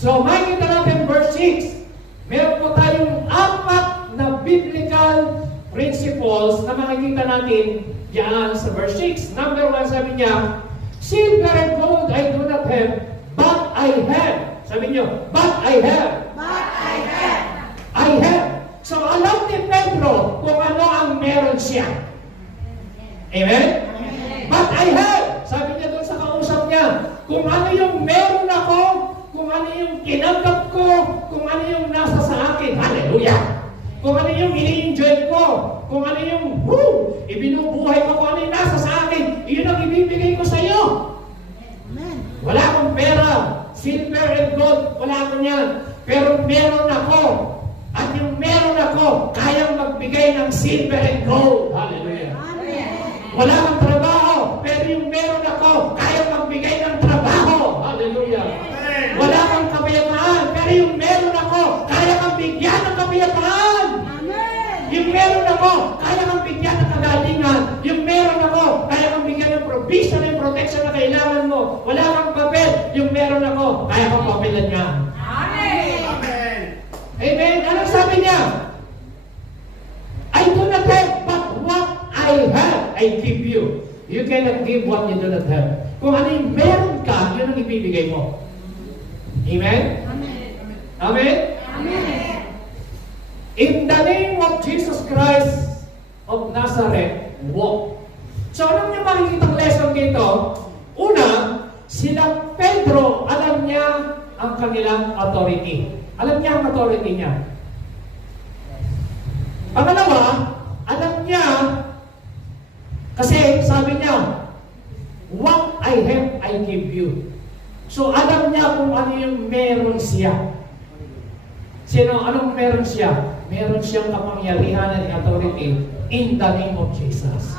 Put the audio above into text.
So, makikita natin verse 6. Meron po tayong apat na biblical principles na makikita natin diyan sa verse 6. Number 1, sabi niya, silver and gold I do not have, but I have. Sabi niyo, but I have. But I have. I have. So, alam ni Pedro kung ano ang meron siya. Amen? But I have. Sabi niya doon sa kausap niya, kung ano yung meron ako, kung ano yung kinagap ko, kung ano yung nasa sa akin. Hallelujah! Kung ano yung ini-enjoy ko, kung ano yung ibinubuhay ko, kung ano yung nasa sa akin, iyon ang ibibigay ko sa iyo. Wala akong pera, silver and gold, wala ako niyan. Pero meron ako. At yung meron ako, kayang magbigay ng silver and gold. Hallelujah! Wala kang trabaho, pero yung meron ako, kayang magbigay ng trabaho. Hallelujah! Wala kang kapayapaan, pero yung meron ako, kaya kang bigyan ng kapayapaan. Yung meron ako, kaya kang bigyan ng kagalingan. Yung meron ako, kaya kang bigyan ng provision and protection na kailangan mo. Wala kang papel, yung meron ako, kaya kang papelan niya. Amen. Amen. Anong sabi niya? I do not have, but what I have, I give you. You cannot give what you do not have. Kung ano yung meron ka, yun ang ibibigay mo. Amen? Amen? Amen. In the name of Jesus Christ of Nazareth, walk. So, anong niyo makikitang lesson dito? Una, sila Pedro, alam niya ang kanilang authority. Alam niya ang authority niya. Pangalawa, alam niya, kasi sabi niya, what I have, I give you. So, alam niya kung ano yung meron siya. Sino? Anong meron siya? Meron siyang kapangyarihan and authority in the name of Jesus.